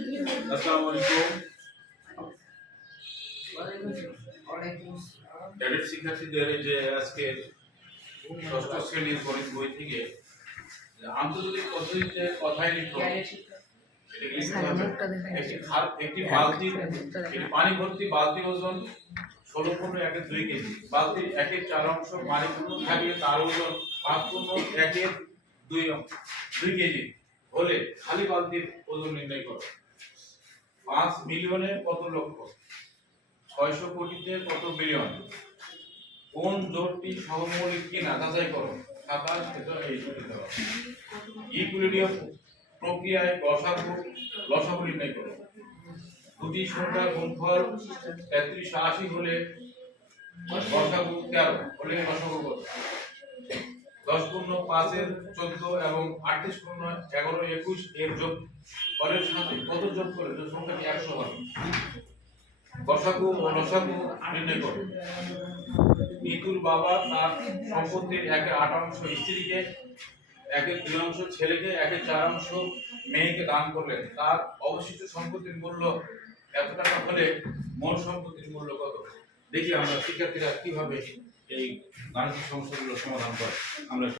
আসসালামু আলাইকুম। ক্যাডেট শিক্ষার্থীদের যে আজকে ষষ্ঠ শ্রেণীর গণিত বই থেকে আন্তর্জাতিক পদ্ধতিতে কথায় লিখো একটি বালতি পানি ভর্তি বালতি ওজন 16.2 কেজি। বালতির 1/4 অংশ পানি পূর্ণ থাকলে তার ওজন 5.1/2 কেজি হলে খালি বালতির ওজন নির্ণয় করো। 5 মিলিয়নে কত লক্ষ, 600 কোটিতে কত বিলিয়ন, কোন জোটটি সহমৌলিক কিনা যাচাই করো। 27 ইকুইলিব্রিয়াম প্রক্রিয়ায় লসাগু নির্ণয় করো। দুটি সংখ্যার গুণফল 3380 হলে লসাগু 13 হলে লসাগু কত? 10 গুণ 5 এর 14 এবং 38 গুণ 11 21 এর যোগ ফলের সাথে কত যোগ করে যে সংখ্যাটি 100 হবে? লসাগু ও লসাগু নির্ণয় করো। নিতুর বাবা তার সম্পত্তির 1/8 অংশ স্ত্রীকে, 1/2 অংশ ছেলেকে, 1/4 অংশ মেয়েকে দান করলেন। তার অবশিষ্ট সম্পত্তির মূল্য এত টাকা হলে মোট সম্পত্তির মূল্য কত? দেখি আমরা শিক্ষার্থীরা কিভাবে এই গাণিতিক সমস্যাগুলো সমাধান করে। আমরা